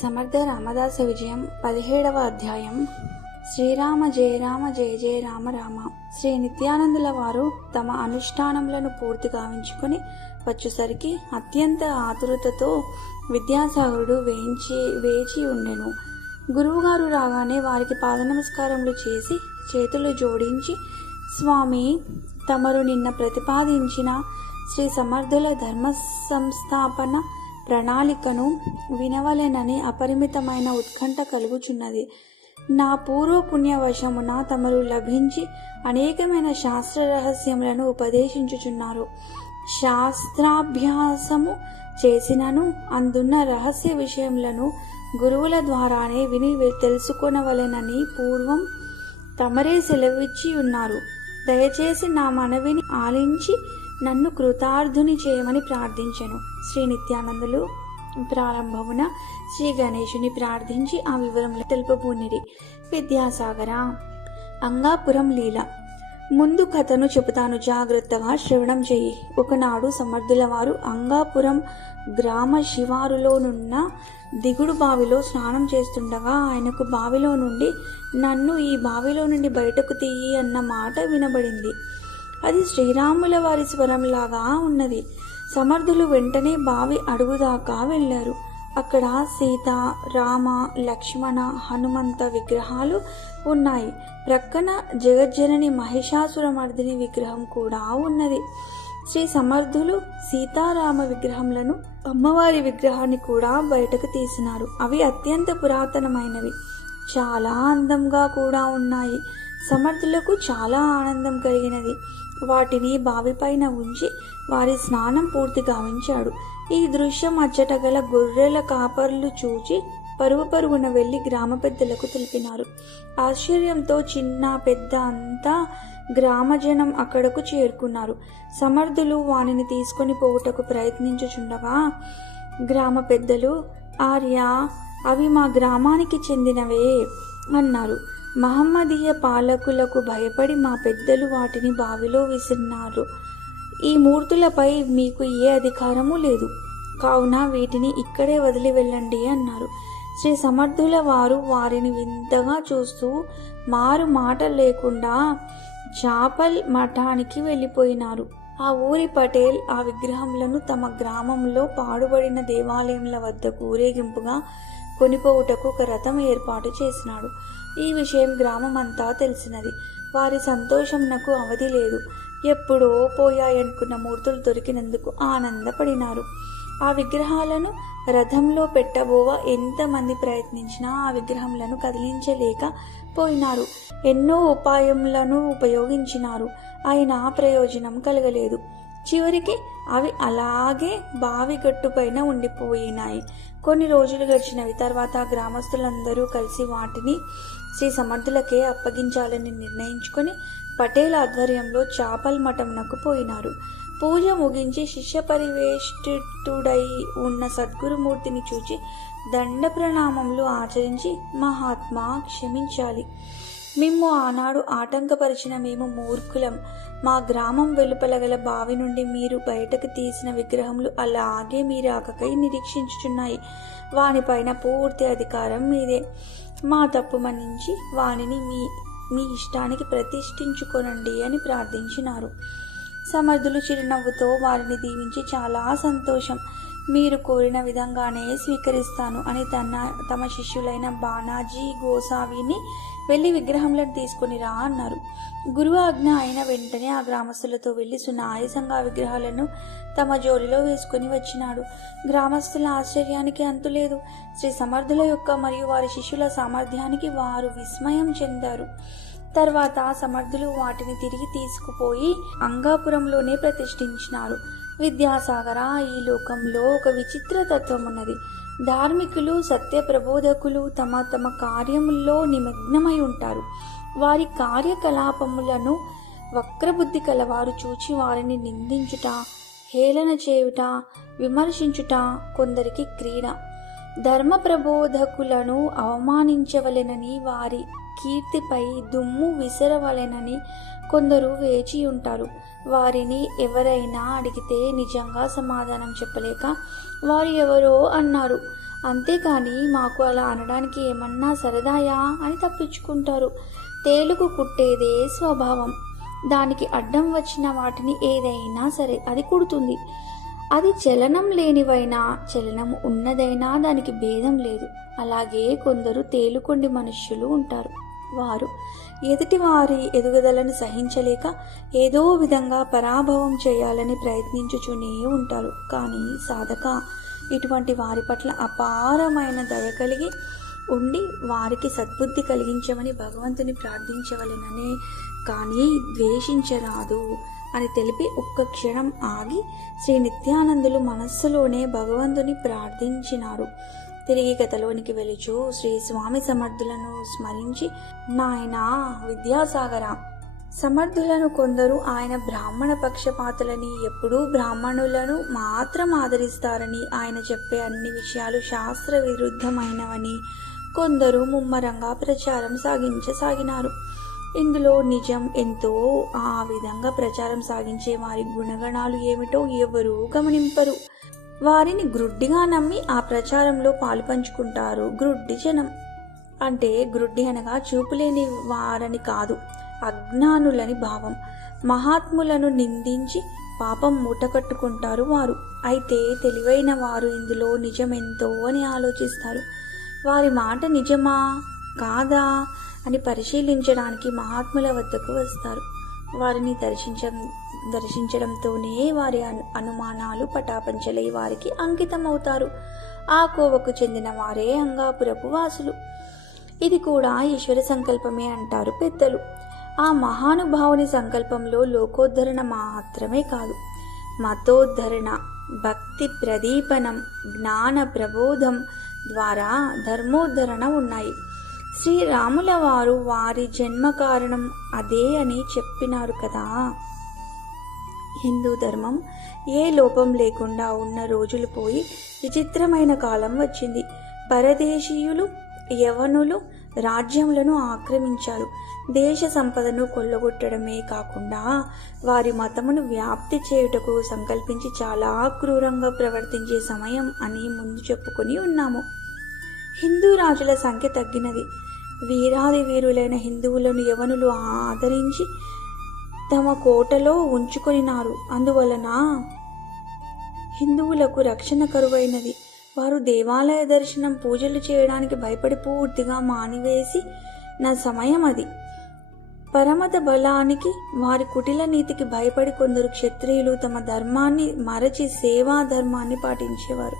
సమర్థ రామదాస విజయం 17వ అధ్యాయం. శ్రీరామ జయ రామ జయ జయ రామ రామ. శ్రీ నిత్యానందుల వారు తమ అనుష్ఠానములను పూర్తి గావించుకొని వచ్చేసరికి అత్యంత ఆతురతతో విద్యాసాగరుడు వేచి ఉండెను. గురువుగారు రాగానే వారికి పాద నమస్కారములు చేసి చేతులు జోడించి, స్వామి, తమరు నిన్న ప్రతిపాదించిన శ్రీ సమర్థుల ధర్మ సంస్థాపన ప్రణాళికను వినవలెనని అపరిమితమైన ఉత్కంఠ కలుగుచున్నది. నా పూర్వ పుణ్యవశమున తమరు లభించి అనేకమైన శాస్త్ర రహస్యములను ఉపదేశించుచున్నారు. శాస్త్రాభ్యాసము చేసినను అందున్న రహస్య విషయములను గురువుల ద్వారానే విని తెలుసుకొనవలెనని పూర్వం తమరే సెలవిచ్చి ఉన్నారు. దయచేసి నా మనవిని ఆలించి నన్ను కృతార్థుని చేయమని ప్రార్థించెను. శ్రీ నిత్యానందులు ప్రారంభమున శ్రీ గణేశుని ప్రార్థించి ఆ వివరములు తెలుపబూనిరి. విద్యాసాగర, అంగాపురం లీల. ముందు కథను చెబుతాను, జాగ్రత్తగా శ్రవణం చెయ్యి. ఒకనాడు సమర్థుల వారు అంగాపురం గ్రామ శివారులోనున్న దిగుడు బావిలో స్నానం చేస్తుండగా ఆయనకు బావిలో నుండి, నన్ను ఈ బావిలో నుండి బయటకు తీయి అన్న మాట వినబడింది. అది శ్రీరాముల వారి స్వరంలాగా ఉన్నది. సమర్థులు వెంటనే బావి అడుగుదాకా వెళ్ళారు. అక్కడ సీత, రామ, లక్ష్మణ, హనుమంత విగ్రహాలు ఉన్నాయి. ప్రక్కన జగజ్జనని మహిషాసురమర్దిని విగ్రహం కూడా ఉన్నది. శ్రీ సమర్థులు సీతారామ విగ్రహములను, అమ్మవారి విగ్రహాన్ని కూడా బయటకు తీసినారు. అవి అత్యంత పురాతనమైనవి, చాలా అందంగా కూడా ఉన్నాయి. సమర్థులకు చాలా ఆనందం కలిగినది. వాటిని బావిపైన ఉంచి వారి స్నానం పూర్తి గావించాడు. ఈ దృశ్యం అచ్చట గల గొర్రెల కాపర్లు చూచి పరుగున వెళ్లి గ్రామ పెద్దలకు తెలిపినారు. ఆశ్చర్యంతో చిన్న పెద్ద అంతా గ్రామజనం అక్కడకు చేరుకున్నారు. సమర్థులు వానిని తీసుకొని పోవుటకు ప్రయత్నించుచుండగా గ్రామ పెద్దలు, ఆర్య, అవి మా గ్రామానికి చెందినవే అన్నారు. మహమ్మదీయ పాలకులకు భయపడి మా పెద్దలు వాటిని బావిలో విసిరినారు. ఈ మూర్తులపై మీకు ఏ అధికారము లేదు, కావున వీటిని ఇక్కడే వదిలి వెళ్ళండి అన్నారు. శ్రీ సమర్థుల వారు వారిని వింతగా చూస్తూ మారు మాట లేకుండా చాపల్ మఠానికి వెళ్ళిపోయినారు. ఆ ఊరి పటేల్ ఆ విగ్రహములను తమ గ్రామంలో పాడుబడిన దేవాలయముల వద్దకు ఊరేగింపుగా కొనిపోవుటకు ఒక రథం ఏర్పాటు చేసినాడు. ఈ విషయం గ్రామమంతా తెలిసినది. వారి సంతోషంనకు అవధి లేదు. ఎప్పుడో పోయాయనుకున్న మూర్తులు దొరికినందుకు ఆనందపడినారు. ఆ విగ్రహాలను రథంలో పెట్టబోవ ఎంతమంది ప్రయత్నించినా ఆ విగ్రహములను కదిలించలేక పోయినారు. ఎన్నో ఉపాయములను ఉపయోగించినారు, అయినా ప్రయోజనం కలగలేదు. చివరికి అవి అలాగే బావి గట్టుపైన ఉండిపోయినాయి. కొన్ని రోజులు గడిచినవి. తర్వాత గ్రామస్తులందరూ కలిసి వాటిని శ్రీ సమర్థులకే అప్పగించాలని నిర్ణయించుకొని పటేల్ ఆధ్వర్యంలో చాపల్ మఠంనకు పోయినారు. పూజ ముగించి శిష్య పరివేష్టితుడై ఉన్న సద్గురుమూర్తిని చూచి దండ ప్రణామములు ఆచరించి, మహాత్మా, క్షమించాలి. మిమ్ము ఆనాడు ఆటంకపరిచిన మేము మూర్ఖులం. మా గ్రామం వెలుపల గల బావి నుండి మీరు బయటకు తీసిన విగ్రహములు అలాగే మీ రాకకై నిరీక్షించుచున్నాయి. వానిపైన పూర్తి అధికారం మీదే. మా తప్పు మన్నించి వానిని మీ ఇష్టానికి ప్రతిష్ఠించుకొనండి అని ప్రార్థించినారు. సమర్థులు చిరునవ్వుతో వారిని దీవించి, చాలా సంతోషం, మీరు కోరిన విధంగానే స్వీకరిస్తాను అని తమ శిష్యులైన బానాజీ గోసావిని వెళ్ళి విగ్రహంలను తీసుకుని రా అన్నారు. గురువు ఆజ్ఞ అయిన వెంటనే ఆ గ్రామస్తులతో వెళ్లి సునాయాసంగా విగ్రహాలను తమ జోలిలో వేసుకుని వచ్చినాడు. గ్రామస్తుల ఆశ్చర్యానికి అంతులేదు. శ్రీ సమర్థుల యొక్క మరియు వారి శిష్యుల సామర్థ్యానికి వారు విస్మయం చెందారు. తర్వాత సమర్థులు వాటిని తిరిగి తీసుకుపోయి అంగాపురంలోనే ప్రతిష్ఠించినారు. విద్యాసాగర, ఈ లోకంలో ఒక విచిత్ర తత్వం ఉన్నది. ధార్మికులు, సత్య ప్రబోధకులు తమ కార్యముల్లో నిమగ్నమై ఉంటారు. వారి కార్యకలాపములను వక్రబుద్ధి కలవారు చూచి వారిని నిందించుట, హేళన చేయుట, విమర్శించుట కొందరికి క్రీడ. ధర్మ ప్రబోధకులను అవమానించవలెనని వారి కీర్తిపై దుమ్ము విసరవలెనని కొందరు వేచి ఉంటారు. వారిని ఎవరైనా అడిగితే నిజంగా సమాధానం చెప్పలేక వారు ఎవరో అన్నారు, అంతేకాని మాకు అలా అనడానికి ఏమన్నా సరదాయా అని తప్పించుకుంటారు. తేలుకు కుట్టేదే స్వభావం. దానికి అడ్డం వచ్చిన వాటిని ఏదైనా సరే అది కుడుతుంది. అది చలనం లేనివైనా చలనం ఉన్నదైనా దానికి భేదం లేదు. అలాగే కొందరు తేలుకొండి మనుష్యులు ఉంటారు. వారు ఎదుటి వారి ఎదుగుదలను సహించలేక ఏదో విధంగా పరాభవం చేయాలని ప్రయత్నించుచునే ఉంటారు. కానీ సాధక ఇటువంటి వారి పట్ల అపారమైన దయ కలిగి ఉండి వారికి సద్బుద్ధి కలిగించమని భగవంతుని ప్రార్థించవలెననే కానీ ద్వేషించరాదు అని తెలిపి ఒక్క క్షణం ఆగి శ్రీ నిత్యానందులు మనస్సులోనే భగవంతుని ప్రార్థించినారు. తిరిగి కథలోనికి వెలుచు శ్రీ స్వామి సమర్థులను స్మరించి, నాయనా విద్యాసాగర, సమర్థులను కొందరు ఆయన బ్రాహ్మణ పక్షపాతులని, ఎప్పుడూ బ్రాహ్మణులను మాత్రం ఆదరిస్తారని, ఆయన చెప్పే అన్ని విషయాలు శాస్త్ర విరుద్ధమైనవని కొందరు ముమ్మరంగా ప్రచారం సాగించసాగినారు. ఇందులో నిజం ఎంతో. ఆ విధంగా ప్రచారం సాగించే వారి గుణగణాలు ఏమిటో ఎవరూ గమనింపరు. వారిని గ్రుడ్డిగా నమ్మి ఆ ప్రచారంలో పాలుపంచుకుంటారు గ్రుడ్డి జనం. అంటే గ్రుడ్డి అనగా చూపులేని వారని కాదు, అజ్ఞానులని భావం. మహాత్ములను నిందించి పాపం మూటకట్టుకుంటారు వారు. అయితే తెలివైన వారు ఇందులో నిజమెంతో అని ఆలోచిస్తారు. వారి మాట నిజమా కాదా అని పరిశీలించడానికి మహాత్ముల వద్దకు వస్తారు. వారిని దర్శించడంతోనే వారి అనుమానాలు పటాపంచలై వారికి అంకితం అవుతారు. ఆ కోవకు చెందిన వారే అంగాపురపు వాసులు. ఇది కూడా ఈశ్వర సంకల్పమే అంటారు పెద్దలు. ఆ మహానుభావుని సంకల్పంలో లోకోద్ధరణ మాత్రమే కాదు, మతోద్ధరణ, భక్తి ప్రదీపనం, జ్ఞాన ప్రబోధం ద్వారా ధర్మోద్ధరణ ఉన్నాయి. శ్రీరాముల వారు వారి జన్మ కారణం అదే అని చెప్పినారు కదా. హిందూ ధర్మం ఏ లోపం లేకుండా ఉన్న రోజులు పోయి విచిత్రమైన కాలం వచ్చింది. పరదేశీయులు, యవనులు రాజ్యములను ఆక్రమించారు. దేశ సంపదను కొల్లగొట్టడమే కాకుండా వారి మతమును వ్యాప్తి చేయుటకు సంకల్పించి చాలా క్రూరంగా ప్రవర్తించే సమయం అని ముందు చెప్పుకొని ఉన్నాము. హిందూ రాజుల సంఖ్య తగ్గినది. వీరాది వీరులైన హిందువులను యవనులు ఆదరించి తమ కోటలో ఉంచుకొనినారు. అందువలన హిందువులకు రక్షణ కరువైనది. వారు దేవాలయ దర్శనం, పూజలు చేయడానికి భయపడి పూర్తిగా మానివేసి నా సమయం అది. పరమత బలానికి, వారి కుటిల నీతికి భయపడి కొందరు క్షత్రియులు తమ ధర్మాన్ని మరచి సేవా ధర్మాన్ని పాటించేవారు.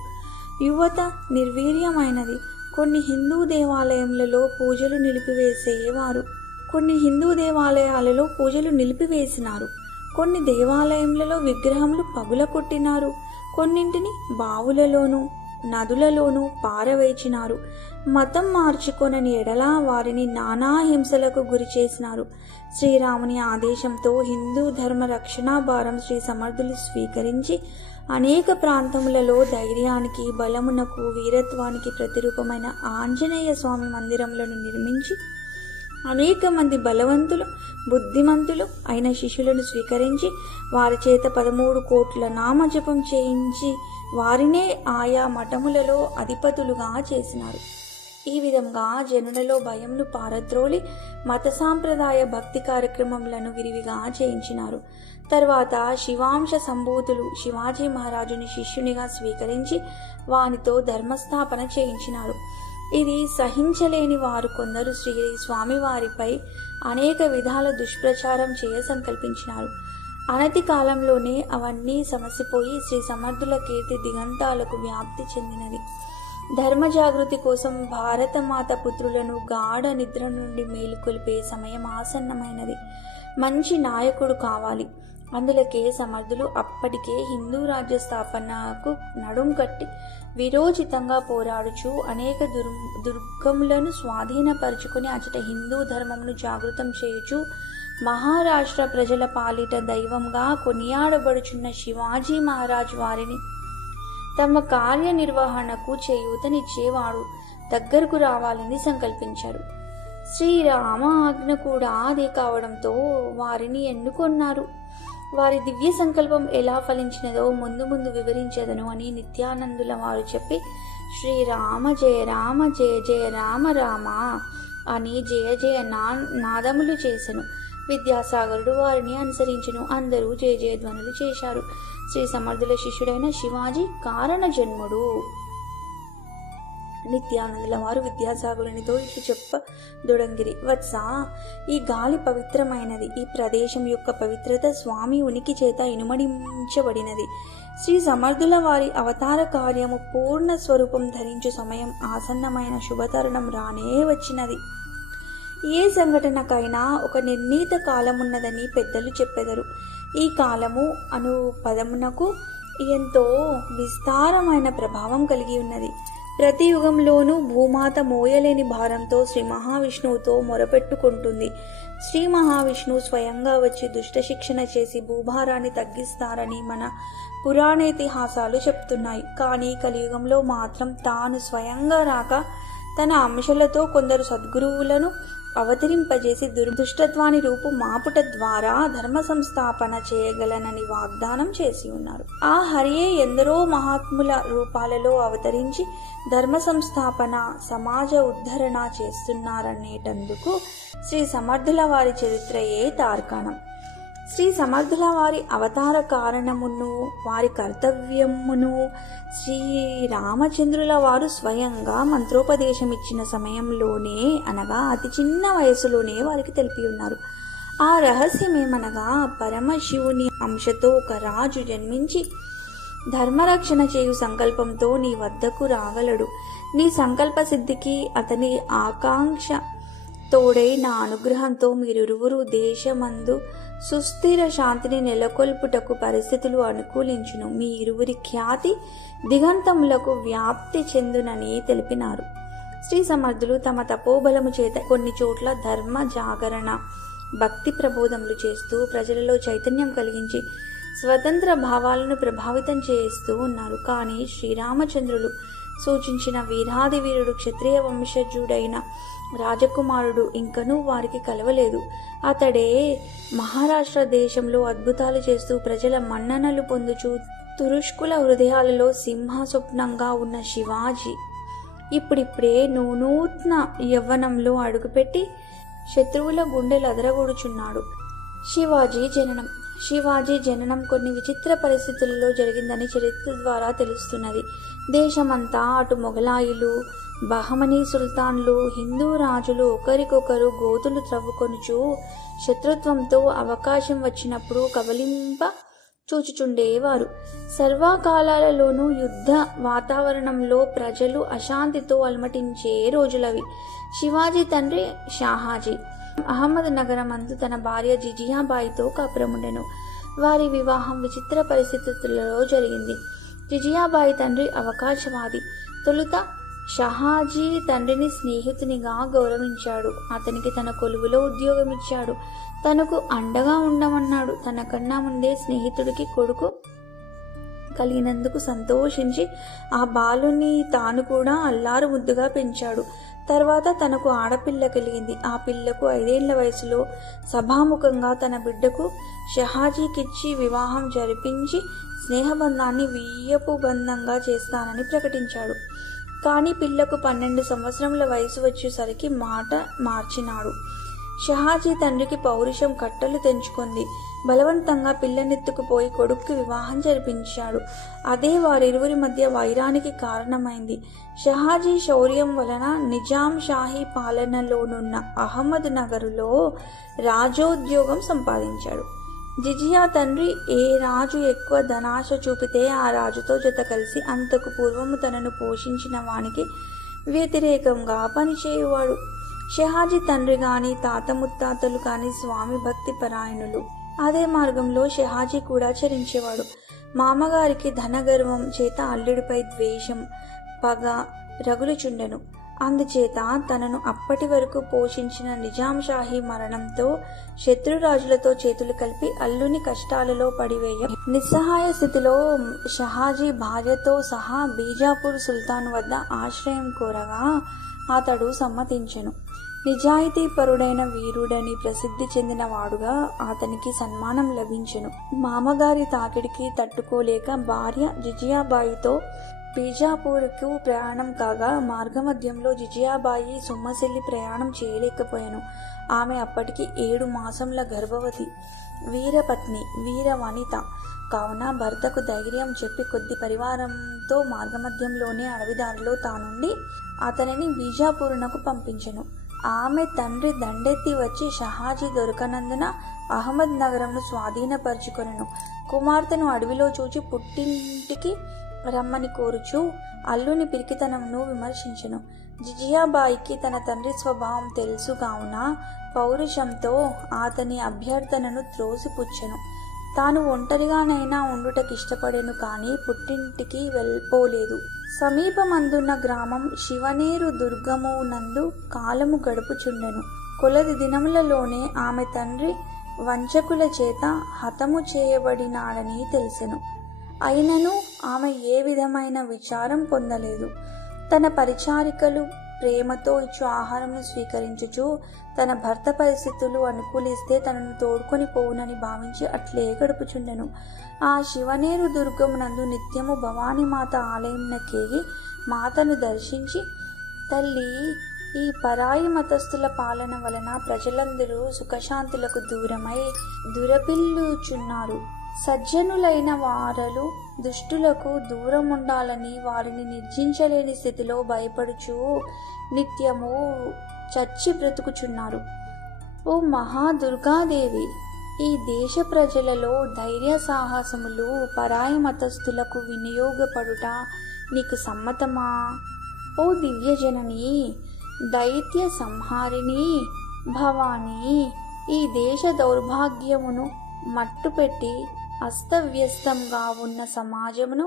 యువత నిర్వీర్యమైనది. కొన్ని హిందూ దేవాలయాలలో పూజలు నిలిపివేసినారు. కొన్ని దేవాలయములలో విగ్రహములు పగులకొట్టినారు. కొన్నింటిని బావులలోనూ నదులలోనూ పారవేచినారు. మతం మార్చుకొనని ఎడల వారిని నానా హింసలకు గురి చేసినారు. శ్రీరాముని ఆదేశంతో హిందూ ధర్మ రక్షణా భారం శ్రీ సమర్థులు స్వీకరించి అనేక ప్రాంతములలో ధైర్యానికి, బలమునకు, వీరత్వానికి ప్రతిరూపమైన ఆంజనేయ స్వామి మందిరములను నిర్మించి అనేక మంది బలవంతులు, బుద్ధిమంతులు అయిన శిష్యులను స్వీకరించి వారి చేత 13 కోట్ల నామజపం చేయించి వారినే ఆయా మఠములలో అధిపతులుగా చేసినారు. ఈ విధంగా జనులలో భయంను పారద్రోలి మత సాంప్రదాయ భక్తి కార్యక్రమములను విరివిగా చేయించినారు. తర్వాత శివాంశ సంభూతులు శివాజీ మహారాజుని శిష్యునిగా స్వీకరించి వానితో ధర్మస్థాపన చేయించినారు. ఇది సహించలేని వారు కొందరు శ్రీ స్వామివారిపై అనేక విధాల దుష్ప్రచారం చేయ సంకల్పించినారు. అనతి కాలంలోనే అవన్నీ సమసిపోయి శ్రీ సమర్థుల కీర్తి దిగంతాలకు వ్యాప్తి చెందినది. ధర్మ జాగృతి కోసం భారతమాత పుత్రులను గాఢ నిద్ర నుండి మేలుకొల్పే సమయం ఆసన్నమైనది. మంచి నాయకుడు కావాలి. అందులకే సమర్థులు అప్పటికే హిందూ రాజ్య స్థాపనకు నడుం కట్టి విరోచితంగా పోరాడుచు అనేక దుర్గములను స్వాధీనపరుచుకుని అచట హిందూ ధర్మమును జాగృతం చేయుచు మహారాష్ట్ర ప్రజల పాలిట దైవంగా కొనియాడబడుచున్న శివాజీ మహారాజ్ వారిని తమ కార్యనిర్వహణకు చేయూతనిచ్చేవాడు దగ్గరకు రావాలని సంకల్పించారు. శ్రీరామ ఆజ్ఞ కూడా అదే కావడంతో వారిని ఎన్నుకొన్నారు. వారి దివ్య సంకల్పం ఎలా ఫలించినదో ముందు ముందు వివరించదను అని నిత్యానందుల వారు చెప్పి, శ్రీరామ జయ రామ జయ జయ రామ రామ అని జయ జయ నాదములు చేసెను. విద్యాసాగరుడు వారిని అనుసరించెను. అందరూ జయ జయ ధ్వనులు చేశారు. శ్రీ సమర్థుల శిష్యుడైన శివాజీ కారణ జన్ముడు. నిత్యానందుల వారు విద్యాసాగరునితో ఇట్లు చెప్పదొడంగిరి. వత్స, ఈ గాలి పవిత్రమైనది. ఈ ప్రదేశం యొక్క పవిత్రత స్వామి ఉనికి చేత ఇనుమడించబడినది. శ్రీ సమర్థుల వారి అవతార కార్యము పూర్ణ స్వరూపం ధరించు సమయం ఆసన్నమైన శుభతరుణం రానే వచ్చినది. ఏ సంఘటనకైనా ఒక నిర్ణీత కాలమున్నదని పెద్దలు చెప్పెదరు. ఈ కాలము అను పదమునకు ఎంతో విస్తారమైన ప్రభావం కలిగి ఉన్నది. ప్రతి యుగంలోనూ భూమాత మోయలేని భారంతో శ్రీ మహావిష్ణువుతో మొరపెట్టుకుంటుంది. శ్రీ మహావిష్ణువు స్వయంగా వచ్చి దుష్ట శిక్షణ చేసి భూభారాన్ని తగ్గిస్తారని మన పురాణేతిహాసాలు చెప్తున్నాయి. కానీ కలియుగంలో మాత్రం తాను స్వయంగా రాక తన అంశలతో కొందరు సద్గురువులను అవతరింపజేసి దుష్టత్వాన్ని రూపు మాపుట ద్వారా ధర్మ సంస్థాపన చేయగలనని వాగ్దానం చేసి ఉన్నారు. ఆ హరియే ఎందరో మహాత్ముల రూపాలలో అవతరించి ధర్మ సంస్థాపన, సమాజ ఉద్ధరణ చేస్తున్నారనేటందుకు శ్రీ సమర్థుల వారి చరిత్రయే తార్కాణం. శ్రీ సమర్థుల వారి అవతార కారణమును, వారి కర్తవ్యమును శ్రీ రామచంద్రుల వారు స్వయంగా మంత్రోపదేశం ఇచ్చిన సమయంలోనే, అనగా అతి చిన్న వయసులోనే వారికి తెలిపి ఉన్నారు. ఆ రహస్యమేమనగా, పరమశివుని అంశతో ఒక రాజు జన్మించి ధర్మరక్షణ చేయు సంకల్పంతో నీ వద్దకు రాగలడు. నీ సంకల్ప సిద్ధికి అతని ఆకాంక్ష తోడై నా అనుగ్రహంతో మీరిరువురు దేశమందు సుస్థిర శాంతిని నెలకొల్పుటకు పరిస్థితులు అనుకూలించును. మీ ఇరువురి ఖ్యాతి దిగంతములకు వ్యాప్తి చెందునని తెలిపినారు. శ్రీ సమర్థులు తమ తపోబలము చేత కొన్ని చోట్ల ధర్మ జాగరణ, భక్తి ప్రబోధములు చేస్తూ ప్రజలలో చైతన్యం కలిగించి స్వతంత్ర భావాలను ప్రభావితం చేస్తూ ఉన్నారు. కానీ శ్రీరామచంద్రులు సూచించిన వీరాది వీరుడు, క్షత్రియ వంశజుడైన రాజకుమారుడు ఇంకనూ వారికి కలవలేదు. అతడే మహారాష్ట్ర దేశంలో అద్భుతాలు చేస్తూ ప్రజల మన్ననలు పొందుచూ తురుష్కుల హృదయాలలో సింహ స్వప్నంగా ఉన్న శివాజీ. ఇప్పుడిప్పుడే నూతన యవ్వనంలో అడుగుపెట్టి శత్రువుల గుండెలు అదరగొడుచున్నాడు. శివాజీ జననం కొన్ని విచిత్ర పరిస్థితులలో జరిగిందని చరిత్ర ద్వారా తెలుస్తున్నది. దేశమంతా అటు మొఘలాయులు, బహమనీ సుల్తాన్లు, హిందూ రాజులు ఒకరికొకరు గోతులు త్రవ్వుకొనుచు శత్రుత్వంతో అవకాశం వచ్చినప్పుడు కబలింప చూచుచుండేవారు. సర్వకాలాలలోనూ యుద్ధ వాతావరణంలో ప్రజలు అశాంతితో అలమటించే రోజులవి. శివాజీ తండ్రి షాహాజీ అహ్మద్ నగరమందు తన భార్య జిజియాబాయితో కాపురముండెను. వారి వివాహం విచిత్ర పరిస్థితులలో జరిగింది. జిజియాబాయి తండ్రి అవకాశవాది. తొలుత షహాజీ తండ్రిని స్నేహితునిగా గౌరవించాడు. అతనికి తన కొలువులో ఉద్యోగం ఇచ్చాడు. తనకు అండగా ఉండమన్నాడు. తనకన్నా ముందే స్నేహితుడికి కొడుకు కలిగినందుకు సంతోషించి ఆ బాలుని తాను కూడా అల్లారు ముద్దుగా పెంచాడు. తర్వాత తనకు ఆడపిల్ల కలిగింది. ఆ పిల్లకు 5 ఏళ్ల వయసులో సభాముఖంగా తన బిడ్డకు షహాజీకిచ్చి వివాహం జరిపించి స్నేహబంధాన్ని వియ్యపు బంధంగా చేస్తానని ప్రకటించాడు. కానీ పిల్లకు 12 సంవత్సరముల వయసు వచ్చేసరికి మాట మార్చినాడు. షహాజీ తండ్రికి పౌరుషం కట్టలు తెంచుకుంది. బలవంతంగా పిల్లనెత్తుకుపోయి కొడుక్కి వివాహం జరిపించాడు. అదే వారిరువురి మధ్య వైరానికి కారణమైంది. షహాజీ శౌర్యం వలన నిజాం షాహీ పాలనలోనున్న అహ్మద్ నగరులో రాజోద్యోగం సంపాదించాడు. జిజియా తండ్రి ఏ రాజు ఎక్కువ ధనాశ చూపితే ఆ రాజుతో జత కలిసి అంతకు పూర్వము తనను పోషించిన వానికి వ్యతిరేకంగా పనిచేయువాడు. షహాజీ తండ్రి గాని తాత ముత్తాతలు కాని స్వామి భక్తి పరాయణులు. అదే మార్గంలో షహాజీ కూడా చరించేవాడు. మామగారికి ధనగర్వం చేత అల్లుడిపై ద్వేషం, పగ రగులుచుండెను. అందుచేత తనను అప్పటి వరకు పోషించిన నిజాం షాహీ మరణంతో శత్రురాజులతో చేతులు కలిపి అల్లుని కష్టాలలో పడివేయ నిస్సహాయ స్థితిలో షహాజీ భార్యతో సహా బీజాపూర్ సుల్తాన్ వద్ద ఆశ్రయం కోరగా అతడు సమ్మతించెను. నిజాయితీపరుడైన వీరుడని ప్రసిద్ధి చెందిన వాడుగా అతనికి సన్మానం లభించెను. మామగారి తాకిడికి తట్టుకోలేక భార్య జిజియాబాయితో బీజాపూర్కు ప్రయాణం కాగా మార్గమధ్యంలో జిజియాబాయి సొమ్మసిల్లి ప్రయాణం చేయలేకపోయాను. ఆమె అప్పటికి 7 మాసంల గర్భవతి, వీరపత్ని, వీర వనిత కావున భర్తకు ధైర్యం చెప్పి కొద్ది పరివారంతో మార్గమధ్యంలోనే అడవిదారిలో తానుండి అతనిని బీజాపూరునకు పంపించెను. ఆమె తండ్రి దండెత్తి వచ్చి షహాజీ దొరకనందున అహ్మద్ నగరంను స్వాధీనపరుచుకొనెను. కుమార్తెను అడవిలో చూచి పుట్టింటికి రమ్మని కోరుచు అల్లుని పిరికితనంను విమర్శించెను. జిజియాబాయికి తన తండ్రి స్వభావం తెలుసు కావున పౌరుషంతో అతని అభ్యర్థనను త్రోసిపుచ్చెను. తాను ఒంటరిగానైనా ఉండుటకిష్టపడెను కానీ పుట్టింటికి వెళ్ళిపోలేదు. సమీపమందున్న గ్రామం శివనేరు దుర్గము నందు కాలము గడుపుచుండెను. కొలది దినములలోనే ఆమె తండ్రి వంచకుల చేత హతము చేయబడినాడని తెలిసెను. అయినను ఆమె ఏ విధమైన విచారం పొందలేదు. తన పరిచారికలు ప్రేమతో ఇచ్చు ఆహారంను స్వీకరించుచు తన భర్త పరిస్థితులు అనుకూలిస్తే తనను తోడుకొని పోవునని భావించి అట్లే గడుపుచుండెను. ఆ శివనేరు దుర్గమునందు నిత్యము భవానీమాత ఆలయంనకేగి మాతను దర్శించి, తల్లి, ఈ పరాయి మతస్థుల పాలన వలన ప్రజలందరూ సుఖశాంతులకు దూరమై దురపిల్లుచున్నారు. సజ్జనులైన వారలు దుష్టులకు దూరముండాలని వారిని నిర్జించలేని స్థితిలో భయపడుచు నిత్యము చచ్చి బ్రతుకుచున్నారు. ఓ మహాదుర్గాదేవి, ఈ దేశ ప్రజలలో ధైర్య సాహసములు పరాయి మతస్థులకు వినియోగపడుట నీకు సమ్మతమా? ఓ దివ్యజనని, దైత్య సంహారిణి భవానీ, ఈ దేశ దౌర్భాగ్యమును మట్టుపెట్టి అస్తవ్యస్తంగా ఉన్న సమాజమును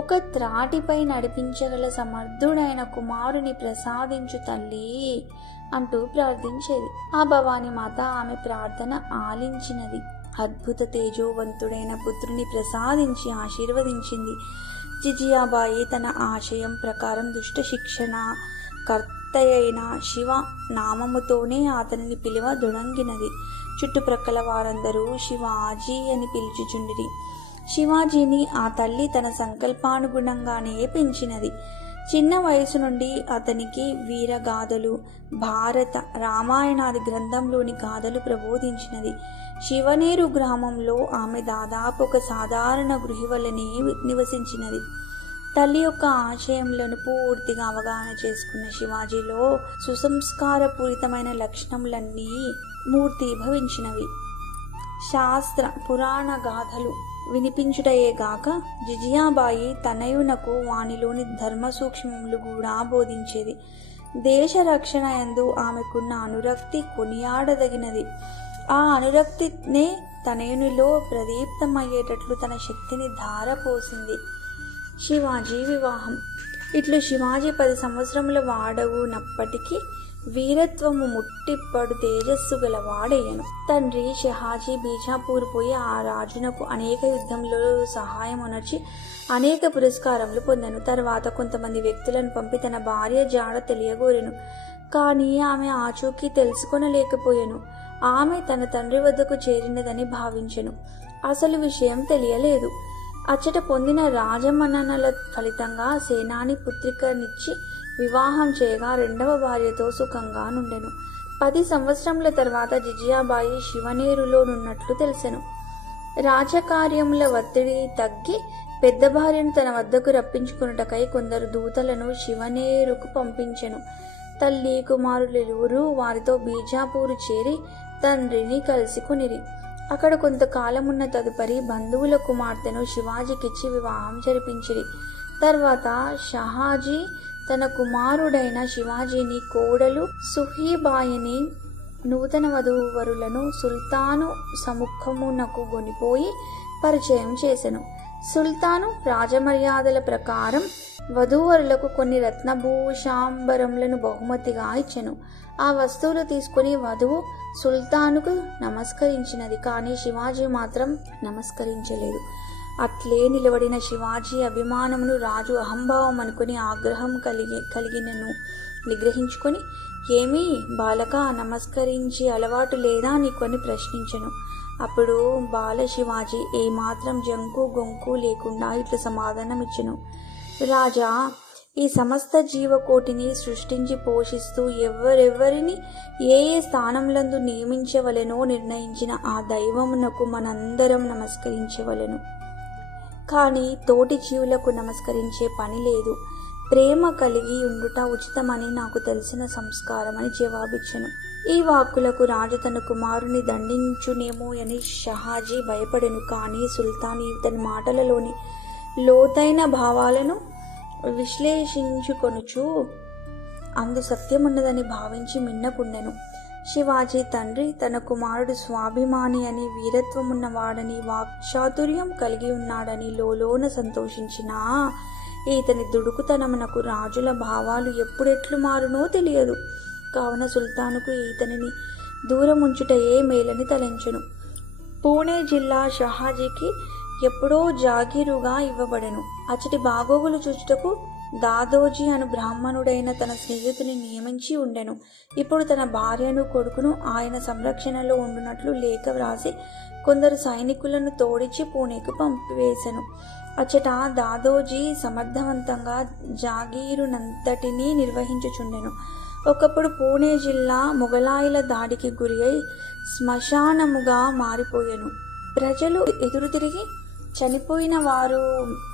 ఒక త్రాటిపై నడిపించగల సమర్థుడైన కుమారుని ప్రసాదించు తల్లి అంటూ ప్రార్థించేది. ఆ భవానీమాత ఆమె ప్రార్థన ఆలించినది. అద్భుత తేజోవంతుడైన పుత్రుని ప్రసాదించి ఆశీర్వదించింది. జిజియాబాయి తన ఆశయం ప్రకారం దుష్ట శిక్షణ కర్తయైన శివ నామముతోనే అతనిని పిలువ దొడంగినది. చుట్టుప్రక్కల వారందరూ శివాజీ అని పిలుచుచుండిరి. శివాజీని ఆ తల్లి తన సంకల్పానుగుణంగానే పెంచినది. చిన్న వయసు నుండి అతనికి వీరగాథలు, భారత, రామాయణాది గ్రంథంలోని గాథలు ప్రబోధించినది. శివనేరు గ్రామంలో ఆమె దాదాపు ఒక సాధారణ గృహి వలనే నివసించినది. తల్లి యొక్క ఆశయములను పూర్తిగా అవగాహన చేసుకున్న శివాజీలో సుసంస్కారపూరితమైన లక్షణములన్నీ మూర్తిభవించినవి. శాస్త్ర పురాణ గాథలు వినిపించుటయేగాక జిజియాబాయి తనయునకు వానిలోని ధర్మ సూక్ష్మములు కూడా బోధించేది. దేశ రక్షణ యందు ఆమెకున్న అనురక్తి కొనియాడదగినది. ఆ అనురక్తినే తనయునిలో ప్రదీప్తమయ్యేటట్లు తన శక్తిని ధారపోసింది. శివాజీ వివాహం. ఇట్లు శివాజీ 10 సంవత్సరముల వాడవునప్పటికీ వీరత్వము ముట్టిప్పడు తేజస్సు గల వాడయ్యను. తండ్రి షహాజీ బీజాపూర్ పోయి ఆ రాజునకు అనేక యుద్ధంలో సహాయమునర్చి అనేక పురస్కారములు పొందెను. తర్వాత కొంతమంది వ్యక్తులను పంపి తన భార్య జాడ తెలియగోరెను. కానీ ఆమె ఆచూకీ తెలుసుకొనలేకపోయెను. ఆమె తన తండ్రి వద్దకు చేరినదని భావించెను. అసలు విషయం తెలియలేదు. అచ్చట పొందిన రాజమన్ననల ఫలితంగా సేనాని పుత్రికనిచ్చి వివాహం చేయగా 2వ భార్యతో సుఖంగా నుండెను. 10 సంవత్సరముల తర్వాత జిజియాబాయి శివనేరులోనున్నట్లు తెలిసెను. రాజకార్యముల ఒత్తిడి తగ్గి పెద్ద భార్యను తన వద్దకు రప్పించుకున్నటకై కొందరు దూతలను శివనేరుకు పంపించెను. తల్లి కుమారులిరువురు వారితో బీజాపూరు చేరి తండ్రిని కలుసుకునిరి. అక్కడ కొంతకాలమున్న తదుపరి బంధువుల కుమార్తెను శివాజీకిచ్చి వివాహం జరిపించిరి. తర్వాత షహాజీ తన కుమారుడైన శివాజీని కోడలు సుహీబాయిని నూతన వధూవరులను సుల్తాను సముఖమునకు గొనిపోయి పరిచయం చేసెను. సుల్తాను రాజమర్యాదల ప్రకారం వధూవరులకు కొన్ని రత్నభూషాంబరములను బహుమతిగా ఇచ్చెను. ఆ వస్తువులు తీసుకుని వధువు సుల్తానుకు నమస్కరించినది. కానీ శివాజీ మాత్రం నమస్కరించలేదు. అట్లే నిలబడిన శివాజీ అభిమానమును రాజు అహంభావం అనుకుని ఆగ్రహం కలిగినను నిగ్రహించుకొని ఏమీ బాలక, నమస్కరించి అలవాటు లేదా నీకు అని ప్రశ్నించెను. అప్పుడు బాల శివాజీ ఏమాత్రం జంకు గొంకు లేకుండా ఇట్లా సమాధానమిచ్చెను. రాజా, ఈ సమస్త జీవకోటిని సృష్టించి పోషిస్తూ ఎవరెవరిని ఏ ఏ స్థానంలందు నియమించవలెనో నిర్ణయించిన ఆ దైవమునకు మనందరం నమస్కరించవలెను. కానీ తోటి జీవులకు నమస్కరించే పని లేదు. ప్రేమ కలిగి ఉండుట ఉచితమని నాకు తెలిసిన సంస్కారం అని జవాబిచ్చెను. ఈ వాక్కులకు రాజు తన కుమారుని దండించునేమో అని షహాజీ భయపడెను. కానీ సుల్తాన్ ఇతని మాటలలోని లోతైన భావాలను విశ్లేషించుకొనుచు అందు సత్యమున్నదని భావించి మిన్నకుండెను. శివాజీ తండ్రి తన కుమారుడు స్వాభిమాని అని, వీరత్వమున్నవాడని, వాక్చాతుర్యం కలిగి ఉన్నాడని లోలోన సంతోషించినా ఇతని దుడుకుతనమునకు రాజుల భావాలు ఎప్పుడెట్లు మారునో తెలియదు. కావున సుల్తానుకు ఇతనిని దూరముంచుటయే మేలని తలంచెను. పూణే జిల్లా షహాజీకి ఎప్పుడో జాగీరుగా ఇవ్వబడెను. అచ్చటి బాగోగులు చూచుటకు దాదోజీ అను బ్రాహ్మణుడైన తన స్నేహితుని నియమించి ఉండెను. ఇప్పుడు తన భార్యను కొడుకును ఆయన సంరక్షణలో ఉండునట్లు లేఖ వ్రాసి కొందరు సైనికులను తోడిచి పూణేకు పంపివేశెను. అచ్చట దాదోజీ సమర్థవంతంగా జాగీరునంతటినీ నిర్వహించుచుండెను. ఒకప్పుడు పూణే జిల్లా మొగలాయిల దాడికి గురి అయి శ్మశానముగా మారిపోయెను. ప్రజలు ఎదురు తిరిగి చనిపోయిన వారు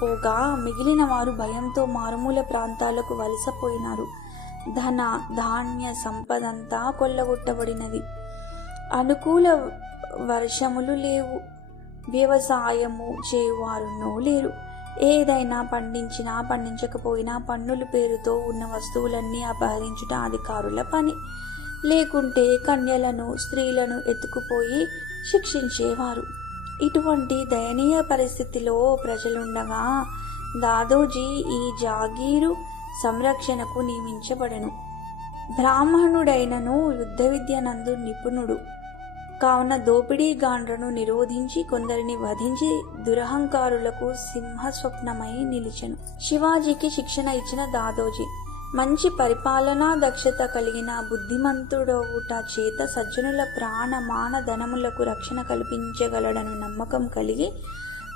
పోగా మిగిలిన వారు భయంతో మారుమూల ప్రాంతాలకు వలసపోయినారు. ధన ధాన్య సంపదంతా కొల్లగొట్టబడినది. అనుకూల వర్షములు లేవు. వ్యవసాయము చేయువారున్నో లేరు. ఏదైనా పండించినా పండించకపోయినా పన్నుల పేరుతో ఉన్న వస్తువులన్నీ అపహరించుట అధికారుల పని. లేకుంటే కన్యలను, స్త్రీలను ఎత్తుకుపోయి శిక్షించేవారు. ఇటువంటి దయనీయ పరిస్థితిలో ప్రజలుండగా దాదోజీ ఈ జాగీరు సంరక్షణకు నియమించబడెను. బ్రాహ్మణుడైనను యుద్ధ విద్యనందు నిపుణుడు కావున దోపిడీగాండ్రను నిరోధించి కొందరిని వధించి దురహంకారులకు సింహస్వప్నమై నిలిచెను. శివాజీకి శిక్షణ ఇచ్చిన దాదోజీ మంచి పరిపాలనా దక్షత కలిగిన బుద్ధిమంతుడవుట చేత సజ్జనుల ప్రాణ మాన ధనములకు రక్షణ కల్పించగలడను నమ్మకం కలిగి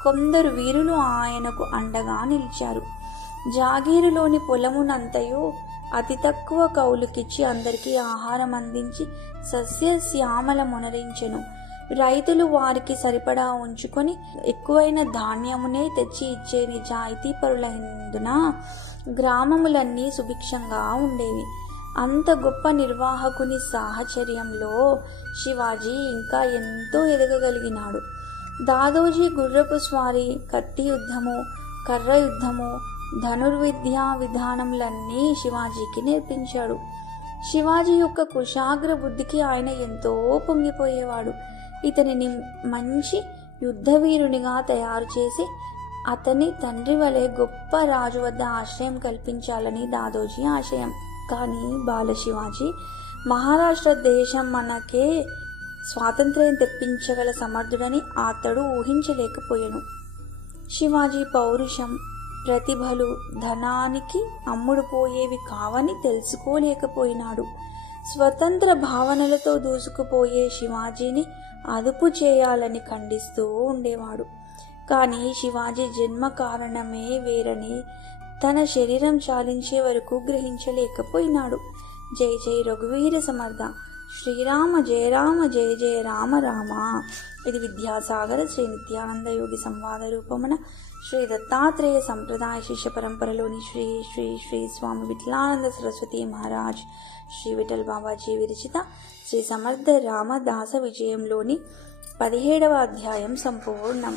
కొందరు వీరులు ఆయనకు అండగా నిలిచారు. జాగీరులోని పొలమునంతయు అతి తక్కువ కౌలుకిచ్చి అందరికీ ఆహారం అందించి సస్యశ్యామల మొనరించెను. రైతులు వారికి సరిపడా ఉంచుకొని ఎక్కువైన ధాన్యమునే తెచ్చి ఇచ్చే నిజాయితీ పరులైనందున గ్రామములన్నీ సుభిక్షంగా ఉండేవి. అంత గొప్ప నిర్వాహకుని సాహచర్యంలో శివాజీ ఇంకా ఎంతో ఎదగగలిగినాడు. దాదోజీ గుర్రపు స్వారీ, కత్తి యుద్ధము, కర్ర యుద్ధము, ధనుర్విద్యా విధానములన్నీ శివాజీకి నేర్పించాడు. శివాజీ యొక్క కుశాగ్ర బుద్ధికి ఆయన ఎంతో పొంగిపోయేవాడు. ఇతనిని మంచి యుద్ధవీరునిగా తయారు చేసి అతని తండ్రి వలె గొప్ప రాజు వద్ద ఆశ్రయం కల్పించాలని దాదోజీ ఆశయం. కానీ బాలశివాజీ మహారాష్ట్ర దేశం మనకే స్వాతంత్ర్యం తెప్పించగల సమర్థుడని అతడు ఊహించలేకపోయాను. శివాజీ పౌరుషం, ప్రతిభలు ధనానికి అమ్ముడు పోయేవి కావని తెలుసుకోలేకపోయినాడు. స్వతంత్ర భావనలతో దూసుకుపోయే శివాజీని అదుపు చేయాలని ఖండిస్తూ ఉండేవాడు. కానీ శివాజీ జన్మ కారణమే వేరని తన శరీరం చాలించే వరకు గ్రహించలేకపోయినాడు. జై జై రఘువీర సమర్థ, శ్రీరామ జయ రామ జయ జయ రామ రామ. ఇది విద్యాసాగర శ్రీ నిత్యానంద యోగి సంవాద రూపమున శ్రీ దత్తాత్రేయ సంప్రదాయ శిష్య పరంపరలోని శ్రీ శ్రీ శ్రీ స్వామి విఠలానంద సరస్వతి మహారాజ్ శ్రీ విఠల్ బాబాజీ విరచిత శ్రీ సమర్థ రామదాస విజయంలోని 17వ అధ్యాయం సంపూర్ణం.